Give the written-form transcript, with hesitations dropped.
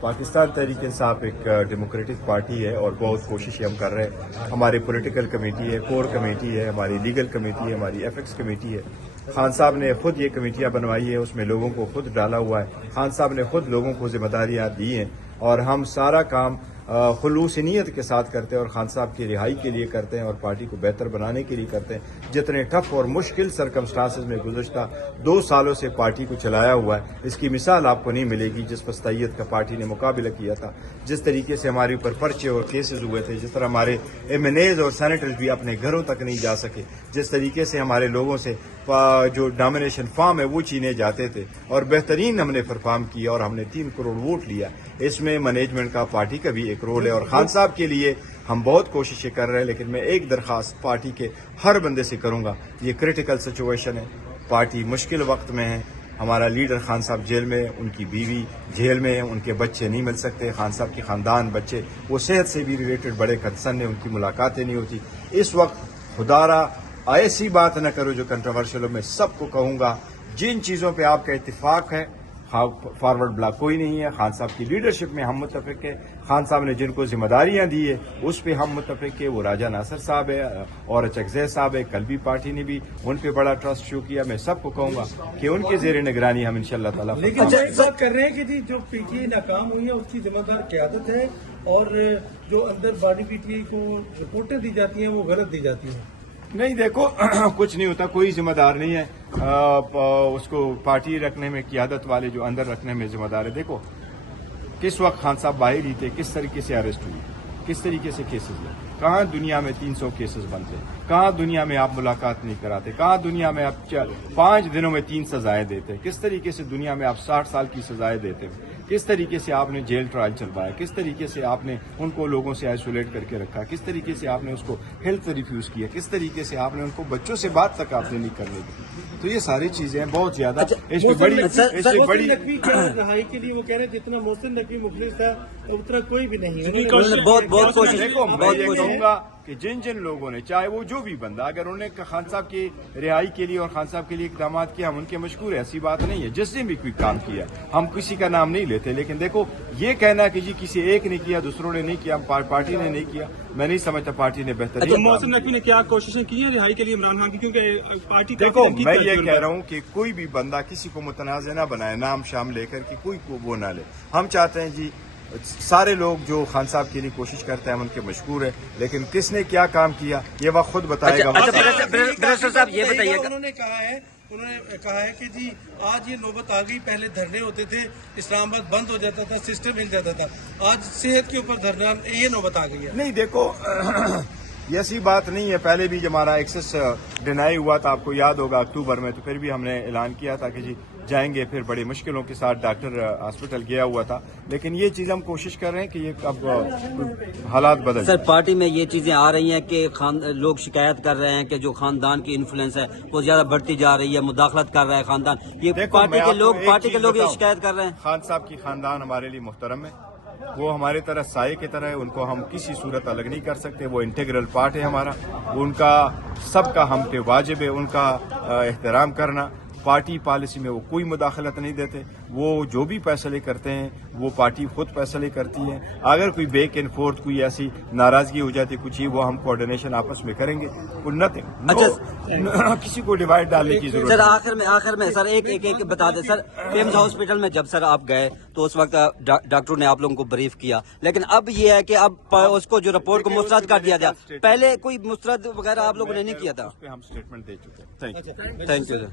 پاکستان تحریک انصاف ایک democratic party ہے اور بہت کوششیں ہم کر رہے ہیں. ہماری پولیٹیکل کمیٹی ہے, کور کمیٹی ہے, ہماری لیگل کمیٹی ہے, ہماری ایف ایکس کمیٹی ہے. خان صاحب نے خود یہ کمیٹیاں بنوائی ہیں, اس میں لوگوں کو خود ڈالا ہوا ہے. خان صاحب نے خود لوگوں کو ذمہ داریاں دی ہیں اور ہم سارا کام خلوص نیت کے ساتھ کرتے ہیں اور خان صاحب کی رہائی کے لیے کرتے ہیں اور پارٹی کو بہتر بنانے کے لیے کرتے ہیں. جتنے ٹف اور مشکل سرکمسٹانسز میں گزشتہ 2 سالوں سے پارٹی کو چلایا ہوا ہے, اس کی مثال آپ کو نہیں ملے گی جس وسطیت کا پارٹی نے مقابلہ کیا تھا. جس طریقے سے ہمارے اوپر پرچے اور کیسز ہوئے تھے, جس طرح ہمارے ایم این ایز اور سینیٹرز بھی اپنے گھروں تک نہیں جا سکے, جس طریقے سے ہمارے لوگوں سے جو ڈومینیشن فارم ہے وہ چینے جاتے تھے اور بہترین ہم نے پرفارم کیا اور ہم نے 3 کروڑ ووٹ لیا. اس میں مینجمنٹ کا, پارٹی کا بھی ایک رول ہے اور خان صاحب کے لیے ہم بہت کوششیں کر رہے ہیں. لیکن میں ایک درخواست پارٹی کے ہر بندے سے کروں گا, یہ کریٹیکل سچویشن ہے, پارٹی مشکل وقت میں ہے. ہمارا لیڈر خان صاحب جیل میں, ان کی بیوی جیل میں, ان کے بچے نہیں مل سکتے. خان صاحب کی خاندان بچے وہ صحت سے بھی ریلیٹڈ بڑے کنسرن ہیں, ان کی ملاقاتیں نہیں ہوتی. اس وقت خدارا ایسی بات نہ کرو جو کنٹروورشل ہو. میں سب کو کہوں گا جن چیزوں پہ آپ کا اتفاق ہے, فارورڈ بلاک کوئی نہیں ہے. خان صاحب کی لیڈرشپ میں ہم متفق ہیں. خان صاحب نے جن کو ذمہ داریاں دی ہے اس پہ ہم متفق ہیں. وہ راجہ ناصر صاحب ہے اور چکزے صاحب ہے. کل بھی پارٹی نے بھی ان پہ بڑا ٹرسٹ شو کیا. میں سب کو کہوں گا کہ ان کے زیر نگرانی ہم انشاءاللہ تعالی. لیکن بات کر رہے ہیں کہ جی جو پی ٹی آئی ناکام ہوئی ہے اس کی ذمہ دار قیادت ہے اور جو اندر باڈی پی ٹی آئی کو رپورٹیں دی جاتی ہیں وہ غلط دی جاتی ہیں. نہیں دیکھو, کچھ نہیں ہوتا, کوئی ذمہ دار نہیں ہے. اس کو پارٹی رکھنے میں, قیادت والے جو اندر رکھنے میں ذمہ دار ہے. دیکھو کس وقت خان صاحب باہر ہی تھے, کس طریقے سے اریسٹ ہوئی, کس طریقے سے کیسز لے, کہاں دنیا میں 300 کیسز بنتے, کہاں دنیا میں آپ ملاقات نہیں کراتے, کہاں دنیا میں آپ 5 دنوں میں 3 سزائیں دیتے, کس طریقے سے دنیا میں آپ 60 سال کی سزائیں دیتے, کس طریقے سے آپ نے جیل ٹرائل چلوایا, کس طریقے سے آپ نے ان کو لوگوں سے آئسولیٹ کر کے رکھا, کس طریقے سے آپ نے اس کو ہیلتھ ریفیوز کیا, کس طریقے سے آپ نے ان کو بچوں سے بات تک آپ نے نہیں کرنے دی. تو یہ ساری چیزیں بہت زیادہ بڑی رہائی کے لیے وہ کہہ رہے ہیں جتنا محسن نقوی مخلص تھا اتنا کوئی بھی نہیں. بہت کوشش. دیکھو میں یہ کہوں گا کہ جن لوگوں نے, چاہے وہ جو بھی بندہ, اگر انہوں نے خان صاحب کی رہائی کے لیے اور خان صاحب کے لیے اقدامات کیا, ہم ان کے مشکور ہیں, ایسی بات نہیں ہے. جس نے بھی کوئی کام کیا ہم کسی کا نام نہیں لیتے. لیکن دیکھو یہ کہنا کہ جی کسی ایک نے کیا, دوسروں نے نہیں کیا, پارٹی نے نہیں کیا, میں نہیں سمجھتا پارٹی نے بہترین. محسن نقوی نے کیا کوششیں کی ہیں رہائی کے لیے عمران خان کی, کیونکہ پارٹی دیکھو میں یہ کہہ رہا ہوں کہ کوئی بھی بندہ کسی کو متنازع نہ بنائے, نام شام لے کر کے کوئی کو وہ نہ لے. ہم چاہتے ہیں جی سارے لوگ جو خان صاحب کے لیے کوشش کرتے ہیں ہم ان کے مشکور ہیں, لیکن کس نے کیا کام کیا یہ وقت خود بتائے گا. صاحب یہ بتائیے, انہوں نے کہا ہے کہ جی آج یہ نوبت آ گئی, پہلے دھرنے ہوتے تھے, اسلام آباد بند ہو جاتا تھا, سسٹم ہل جاتا تھا, آج صحت کے اوپر دھرنا, یہ نوبت آ گئی ہے. نہیں دیکھو یہ ایسی بات نہیں ہے. پہلے بھی جب ہمارا ایکسس ڈینائی ہوا تھا, آپ کو یاد ہوگا اکتوبر میں, تو پھر بھی ہم نے اعلان کیا تھا کہ جی جائیں گے. پھر بڑی مشکلوں کے ساتھ ڈاکٹر ہاسپٹل گیا ہوا تھا, لیکن یہ چیز ہم کوشش کر رہے ہیں کہ یہ اب حالات بدل. سر پارٹی میں یہ چیزیں آ رہی ہیں کہ لوگ شکایت کر رہے ہیں کہ جو خاندان کی انفلوئنس ہے وہ زیادہ بڑھتی جا رہی ہے, مداخلت کر رہا ہے خاندان. یہ پارٹی کے لوگ یہ شکایت کر رہے ہیں. خان صاحب کی خاندان ہمارے لیے محترم ہے, وہ ہمارے طرح سائے کی طرح ہے, ان کو ہم کسی صورت الگ نہیں کر سکتے. وہ انٹیگرل پارٹ ہے ہمارا, ان کا سب کا ہم پہ واجب ہے ان کا احترام کرنا. پارٹی پالیسی میں وہ کوئی مداخلت نہیں دیتے. وہ جو بھی فیصلے کرتے ہیں وہ پارٹی خود فیصلے کرتی ہے. اگر کوئی بیک اینڈ فورتھ کوئی ایسی ناراضگی ہو جاتی کچھ ہی, وہ ہم کوآرڈینیشن آپس میں کریں گے. کسی کو ڈیوائڈ ڈالنے کی ضرورت. سر آخر میں سر ایک بتا دیں سر, ایمز ہاسپٹل میں جب سر آپ گئے تو اس وقت ڈاکٹروں نے آپ لوگوں کو بریف کیا, لیکن اب یہ ہے کہ اب اس کو جو رپورٹ کو مسترد کر دیا گیا, پہلے کوئی مسترد وغیرہ آپ لوگوں نے نہیں کیا تھا. اس پہ ہم اسٹیٹمنٹ دے چکے ہیں. Thank you sir.